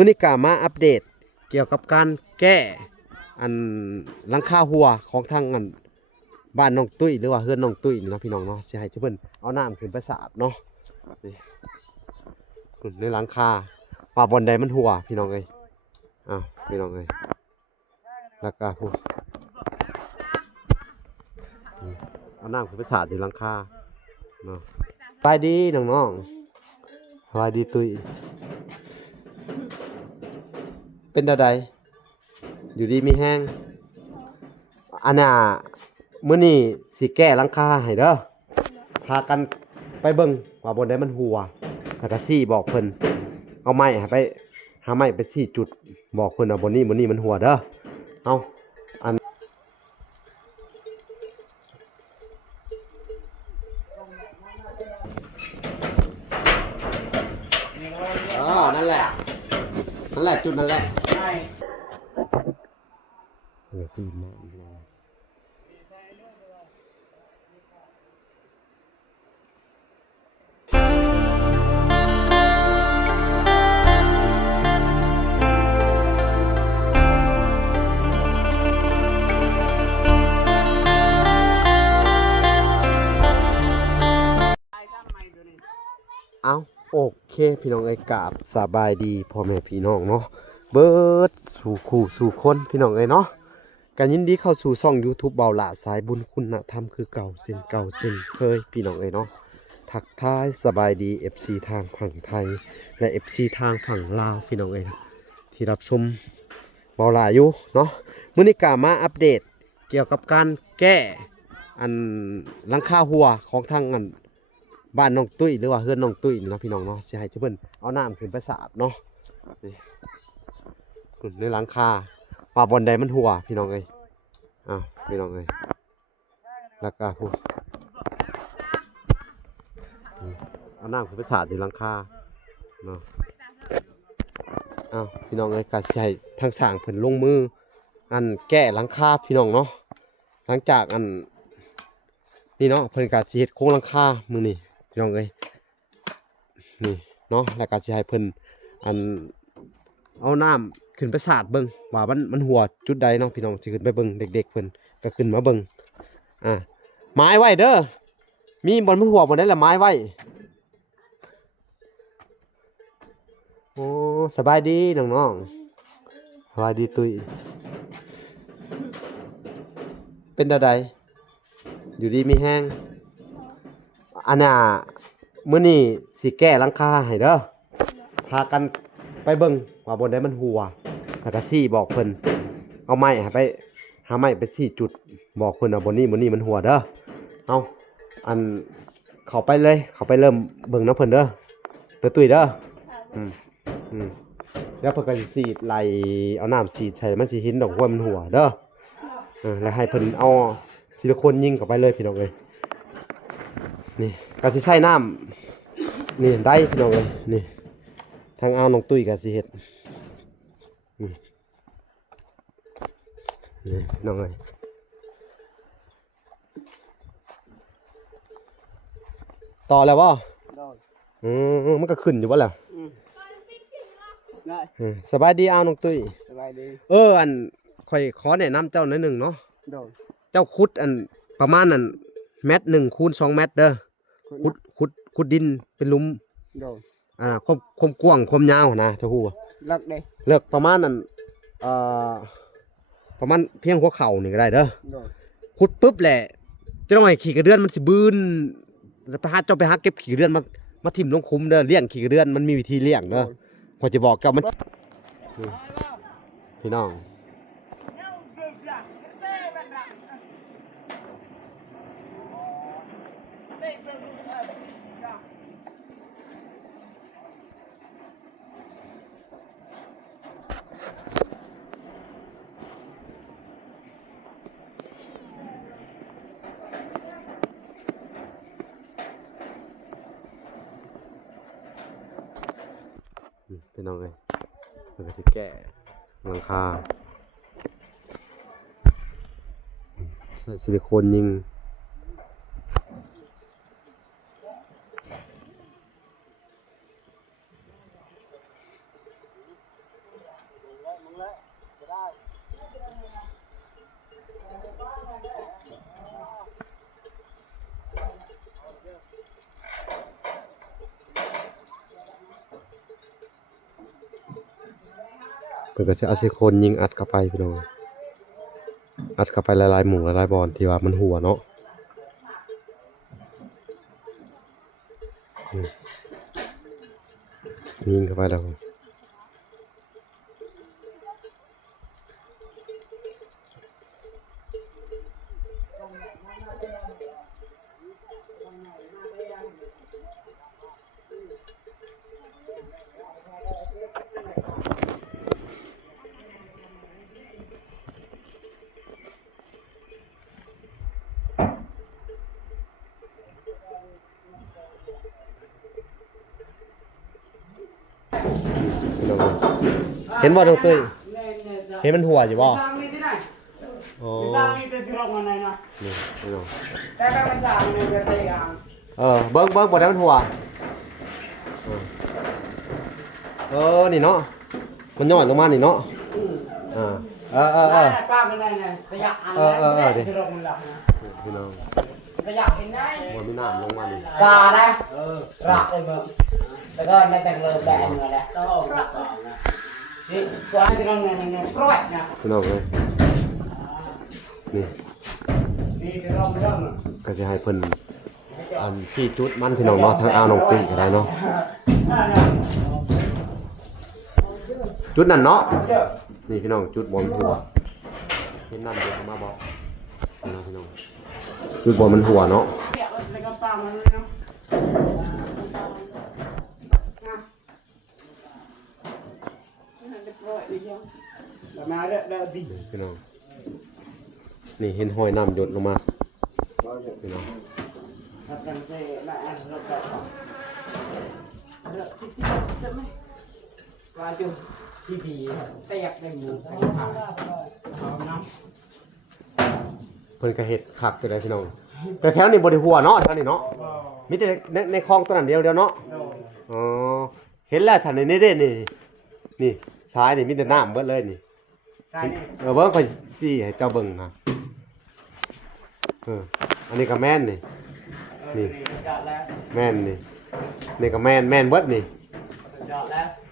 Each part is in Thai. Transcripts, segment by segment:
มื้อนี้ก็มาอัปเดตเกี่ยวกับการแก้อันหลังคาหัวของทางอันบ้านน้องตุ้ยหรือว่าเฮือนน้องตุ้ยนี่เนาะพี่น้องเนาะสิให้เพิ่นเอาน้ำขึ้นไปสะอาดเนาะนี่ในหลังคาว่าบอนใดมันหัวพี่น้องเอ้ยพี่น้องเอ้ยแล้วก็พูดเอาน้ำขึ้นไปสะอาดอยู่หลังคาเนาะสบายดีน้องๆสบายดีตุ้ยเป็นอะไรอยู่ดีมีแห้งอันน่ะมื้อนี้สิแก้หลังคาให้เด้อพากันไปเบิ่งว่าบนใดมันหัวแล้วก็ซี่บอกเพิ่นเอาไม้ไปหาไม้ไปซี่จุดบอกเพิ่นว่าบนนี้มันหัวเด้อเอาอันนั่นแหละจุดนั่นแหละใช่ซี่มาเอาโอเคพี่น้องเอ้ยกราบสบายดีพ่อแม่พี่น้องเนาะเบิดสู่คู่สู่คนพี่น้องเอ้ยเนาะกันยินดีเข้าสู่ช่อง YouTube เบาหละสายบุญคุณธรรมคือเก่าเส้นเคยพี่น้องเอ้ยเนาะทักทายสบายดี FC ทางฝั่งไทยและ FC ทางฝั่งลาวพี่น้องเอ้ยที่รับชมเบาหละอยู่เนาะมื้อนี้ก็มาอัปเดตเกี่ยวกับการแก้อันหลังคาหัวของทางอันบ้านน้องตุ้ยหรือว่าเฮือนน้องตุ้ยเนาะพี่น้องเนาะสิให้เพิ่นเอาน้ำขึ้นไปสะอาดเนาะนี่ในหลังคาว่าบอนใดมันหัวพี่น้องเอ้ยพี่น้องเอ้ยแล้วก็พูดเอาน้ำขึ้นไปสะอาดอยู่หลังคาเนาะพี่น้องเอ้ยก็สิให้ทางสร้างเพิ่นลงมืออันแก้หลังคาพี่น้องเนาะหลังจากอันนี่เนาะเพิ่นก็สิเฮ็ดโครงหลังคามื้อนี้พี่น้องเอ้ยนี่เนาะแล้วก็สิให้เพิ่นอันเอาน้ำขึ้นไปสาดเบิ่งว่ามันหัวจุดใดเนาะพี่น้องสิขึ้นไปเบิ่งเด็กๆเพิ่นก็ขึ้นมาเบิ่งไม้ไว้เด้อมีบ่มันหัวบ่ได้ละไม้ไว้โอ้สบายดีน้องๆสบายดีตุ้ยเป็นอะไรอยู่ดีมีแห้งอันน่ะมื้อนี้สิแก้หลังคาให้เด้อพากันไปเบิ่งว่าบนใดมันหัวแล้วก็ซี่บอกเพิ่นเอาไม้ไปหาไม้ไปซี่จุดบอกเพิ่นว่าบนนี้มันหัวเด้อเอาอันเข้าไปเลยเข้าไปเริ่มเบิ่งน้ำเพิ่นเด้อตุ้ยเด้อแล้วเพิ่นก็สิสีดไหลเอาน้ำสีดใส่มันสิเห็นดอกว่ามันหัวเด้อแล้วให้เพิ่นเอาซิลิโคนยิงเข้าไปเลยพี่น้องเอ้ยนี่ก็สิใช้น้ำนี่ได้พี่น้องเอ้ยนี่ทางเอาน้องตุ้ยก็สิเฮ็ดนี่น้องเอ้ยต่อแล้วบ่มันก็ขึ้นอยู่บ่แล้วสบายดีเอาน้องตุ้ยสบายดีอันค่อยขอแนะนำเจ้าหน่อยหนึ่งเนาะเจ้าขุดอันประมาณนั้นเม็ด1 คูณ 2 เมตรเด้อขุดดินเป็นหลุมความกว้างความยาวนะเจ้าฮู้บ่เลิกประมาณนั้นประมาณเพียงหัวเข่านี่ก็ได้เด้อขุดปุ๊บแหละจะต้องให้ขี้กระเดือนมันสิบืนไปหาเก็บขี้กระเดือนมาทิ่มลงคุ้มเด้อเลี้ยงขี้กระเดือนมันมีวิธีเลี้ยงเด้อขอยจะบอกกับมันพี่น้องพี่น้องเลยมันก็สิแก้หลังคาใส่ซิลิโคนยิง น พิ่นก็สิเอาซิลิโคนยิงอัดเข้าไปพี่น้องอัดเข้าไปหลายๆหมู่หลายๆบอนที่ว่ามันหัวเนาะยิงเข้าไปแล้วเห็นบ่น้องตุ้ยเห็นมันหัวอยู่บ่อ๋อนี่พี่น้องเบิ่งบ่ได้มันหัวนี่เนาะมันย่อนลงมานี่เนาะป้าเป็นไงเนี่ยขยะดิพี่น้องขยะเห็นได้บ่มีน้ำลงมานี่ตาได้รักเลยมึงแล้วก็ในแต่งเลยแบนมาแล้วต้องออกรักนะนี่ตัวที่น้องเนี่ยกล้วยนะพี่น้องเลยนี่ที่น้องก็จะให้เพิ่นอัน4จุดมันพี่น้องเนาะทางน้องตุ้ยก็ได้เนาะจุดนั้นเนาะนี่พี่น้องจุดบนหัวเห็นน้ำเดือดมาบอกพี่น้องจุดบนมันหัวเนาะพี่น้องนี่เห็นหอยน้ำหยดลงมาพี่น้องว่าจุที่บีแตกในหมูใส่ผักเอาน้ำเพิ่นก็เฮ็ดคักจังได๋พี่น้องแต่แถวนี้บ่ได้หัวเนาะแถวนี้เนาะมีแต่ในคลองตัวนั้นเดียวเนาะอ๋อเห็นแล้วสั่นนี่เด้นี่ชายนี่มีแต่น้ำเบิดเลยนี่ชายนี่เบิ่งค่อยสิให้เจ้าเบิ่งนะอันนี้ก็แม่นนี่แม่นนี่ก็แม่นเบิดนี่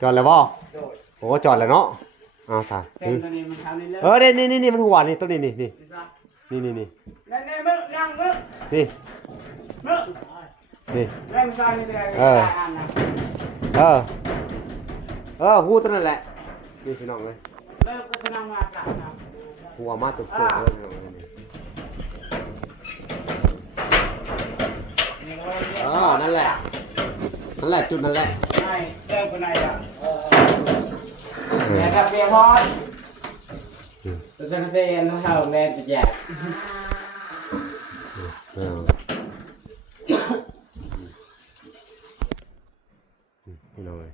จอดแล้วบ่โอ้จอดแล้วเนาะเอาซะเส้นตัวนี้มันทำนี่เลยนี่มันหัวนี่ตัวนี้นี่นั่นมึงนั่งมึงนี่เล่นซ้ายนี่หูตัวนั่นแหละนี่พี่น้องเลยเลิกก็จะนั่งมาจับนะหัวมาจุกๆเลยพี่น้องนั่นแหละจุดนั่นแหละใช่เลิกคนไหนอ่ะเนี่ยครับเบียร์พอดตัวเซนเท่าแม่จะแจกพี่น้องเลย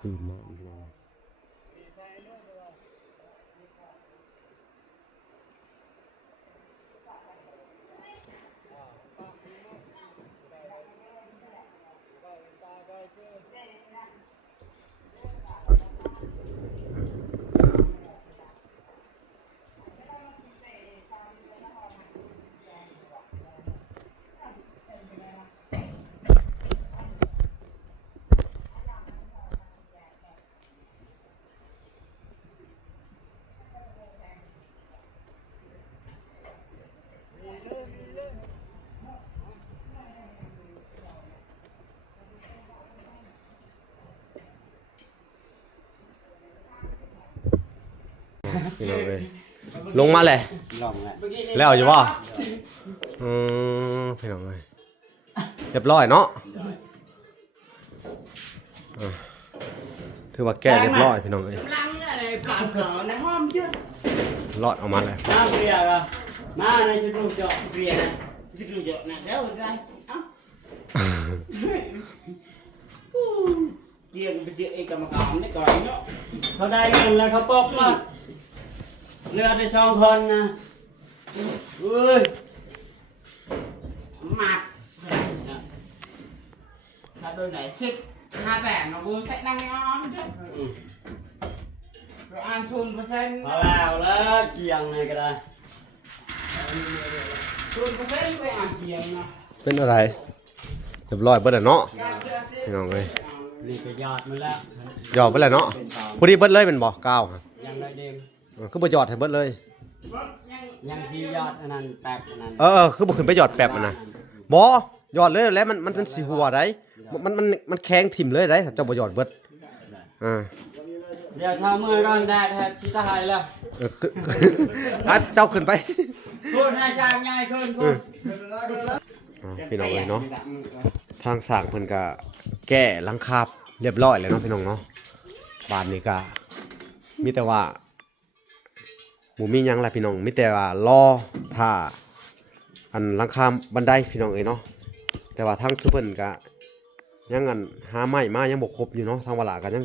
ซีมากเลยลงมาเลยแล้วอยู่ป่ะพี่น้องเลยเรียบร้อยเนาะถือว่าแก้เรียบร้อยพี่น้องเลยรอดออกมาเลยมาในชุดลูกเจาะเปลี่ยนชุดลูกเจาะนะแล้วอะไรเอ้าเจียงไปเจียงไอ้กรรมการนี่ก่อนเนาะเขาได้เงินแล้วเขาปอกมาเลือดไป2 คนนะเฮ้ยหมัก đôi này xích hai bẻ nó vô sẽ đang ngon chứ rồi ăn xuân có senมาแล้วแล้วเจียงไงก็ได้ xuân có sen với ăn chiềng nè เป็นอะไรเรียบร้อยเบิดแล้วเนาะพี่น้องเอ้ย นี่ก็ยอดมาแล้ว หยอดไปแล้วเนาะ เป็นตอน พอดีเบิดเลยเป็นบ่ก้าวฮะ ยังได้เด้ง คือบ่หยอดให้เบิดเลย ยังที่ยอดอันนั้นแป๊บอันนั้น คือบ่ขึ้นไปหยอดแป๊บมันนะบ่หยอดเลยแล้วมันเป็นสีหัวได้มันแข็งถิ่มเลยได้ถ้าเจ้าบ่หยอดเบิดอ่า เดี๋ยวเช้าเมื่อก่อนได้แทบชิตาไฮแล้ว คือเจ้าขึ้นไป พูดให้ช่างง่ายขึ้นพูด พี่น้องเอ้ยเนาะทางสร้างเพิ่นก็แก้หลังคาเรียบร้อยแล้วเนาะพี่น้องเนาะบ้านนี้ก็มีแต่ว่าบ่มีหยังล่ะพี่น้องมีแต่ว่ารอถ้าอันหลังคาบันไดพี่น้องเอ้ยเนาะแต่ว่าทางซุเพิ่นก็ยังอันหาไม้มายังบ่ครบอยู่เนาะทางวลาก็ยัง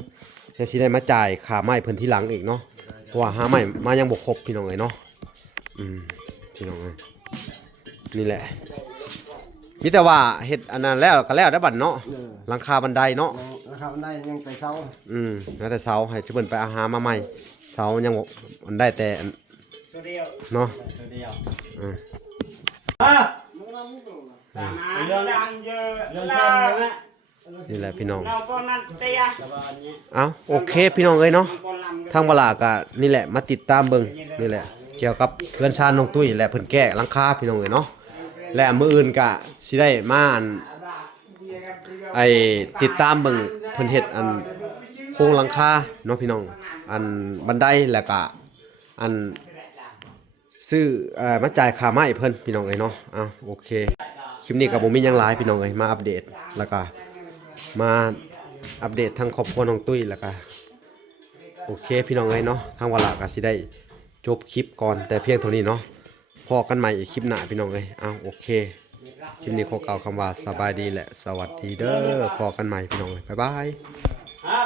สิได้มาจ่ายค่าไม้เพิ่นทีหลังอีกเนาะเพราะว่าหาไม้มายังบ่ครบพี่น้องเอ้ยเนาะพี่น้องเอ้ยนี่แหละมีแต่ว่าเฮ็ดอันนั้นแล้วก็แล้วได้บัดเนาะหลังคาบันไดเนาะ นะครับได้ยังแต่เช้า แล้วแต่เสาให้ซุเพิ่นไปเอาหามาใหม่เสายังบ่มันได้แต่อัน ตัวเดียว เนาะ ตัวเดียว อืม ตามมาเรื่องดังเยอะ เรื่อง แล้ เช่น ว ไหม นี่แหละพี่น้อง เราก็นั่นเตี้ย กระบาลนี้ เอาโอเคพี่น้องเอ้ยเนาะทางเวลาก็นี่แหละมาติดตามเบิ่งนี่แหละ เกี่ยวกับเพื่อนชาญน้องตุ้ยและเพิ่นแก้หลังคาพี่น้องเอ้ยเนาะและมื้ออื่นก็สิได้มาอันไอ้ติดตามเบิ่งเพิ่นเฮ็ดอันโครงหลังคาเนาะพี่น้องอันบันไดแล้วก็อันซื้อมาจ่ายค่าไม้เพิ่นพี่น้องเอ้ยเนาะเอาโอเคคลิปนี้ก็บ่มีหยังหลายพี่น้องเอ้ยมาอัปเดตแล้วก็มาอัปเดตทางครอบครัวน้องตุ้ยแล้วก็โอเคพี่น้องเอ้ยเนาะทางเวลาก็สิได้จบคลิปก่อนแต่เพียงเท่านี้เนาะพอกันใหม่อีกคลิปหน้าพี่น้องเอ้ยเอาโอเคคลิปนี้ขอกล่าวคำว่าสบายดีและสวัสดีเด้อพอกันใหม่พี่น้องเอ้ยบ๊ายบาย ฮะ